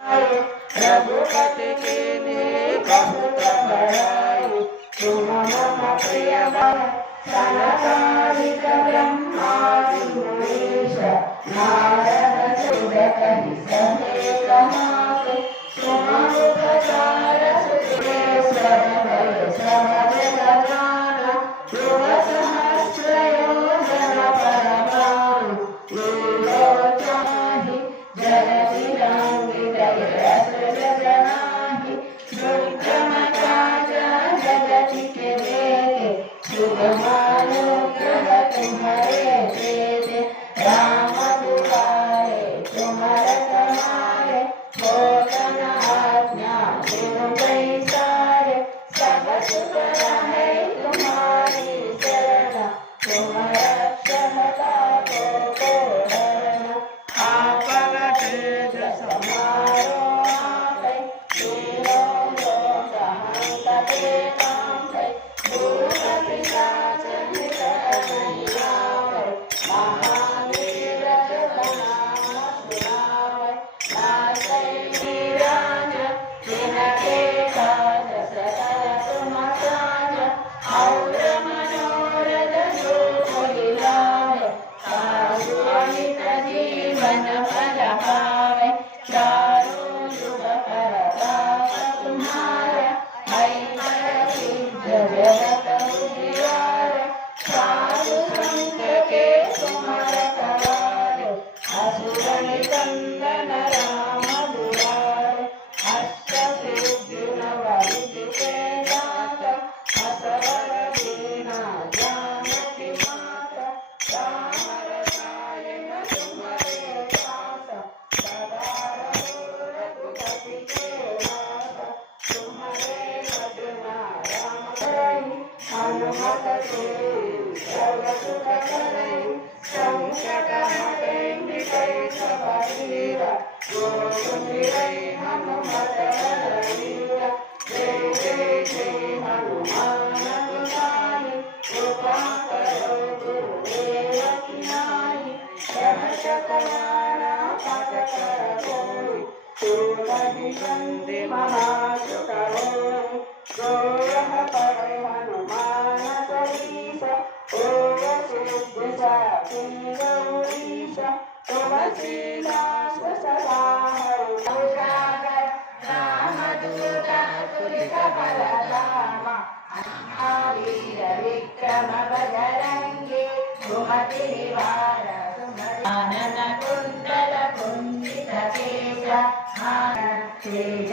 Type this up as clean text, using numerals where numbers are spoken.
रघुपति कीन्ही बहुत बड़ाई। तुम मम प्रिय सनकादिक ब्रह्मादि मुनीश नारद सुरकहि समेत माते। तुम उपकार सुरेश्वर भय सब जगजान। युग सहस्र योजन परमाणु लीलोत्साहि। जगति रंगित रस जगनाहि। दुर्गम काज जगति के देते। सुगमानुग्रह तुम्हारे देते। राम दुआरे तुम्हारे कमारे। भोजन आज्ञा बिनु पैसारे। सब सुख रहे तुम्हारी शरण। तुम रक्षहता को हरण। आपन तेज समारो आपै। तीनों लोक हंसते कांपै। भूत पिशाच निकट नहीं आवै। महावीर जब नाम सुनावै। नाचै नीरज तिनके काज सकल तुम साज। और मनोरथ जो कोई लावे। साधु अमित जीवन फल पावे। चारों युग परताप तुम्हारा। ऐश्वर्य सिद्ध जगत उजियारा। साधु संत के तुम रखवारे। असुर निकंदन राम दुलारे। अष्ट सिद्धि नवनिधि के दाता। असवर दीना जानकी माता। राम रसायन तुम्हारे दासा। सदा रहो रघुपति के दासा। तुम्हारे भजन राम करई। हनुमत से सर्व सुख करई। संकट हटै मिटै सब पीरा। जो सुमिरै हनुमत बलबीरा। जय जय जय हनुमान गोसाई। कृपा करो गुरुदेव की नाई। सहस कल्याण पथ कर कोई। तुमहि बंदी महासुख होई। जो यह पढ़े हनुमान चालीसा। ओय सिद्धि साखी गौरीशा। तुलसीदास सदा हरिसागर। रामदूत अतुलित बल धामा। महावीर विक्रम बजरंगी। सुमति निवार कानन कुंडल कुंचित केश। तेज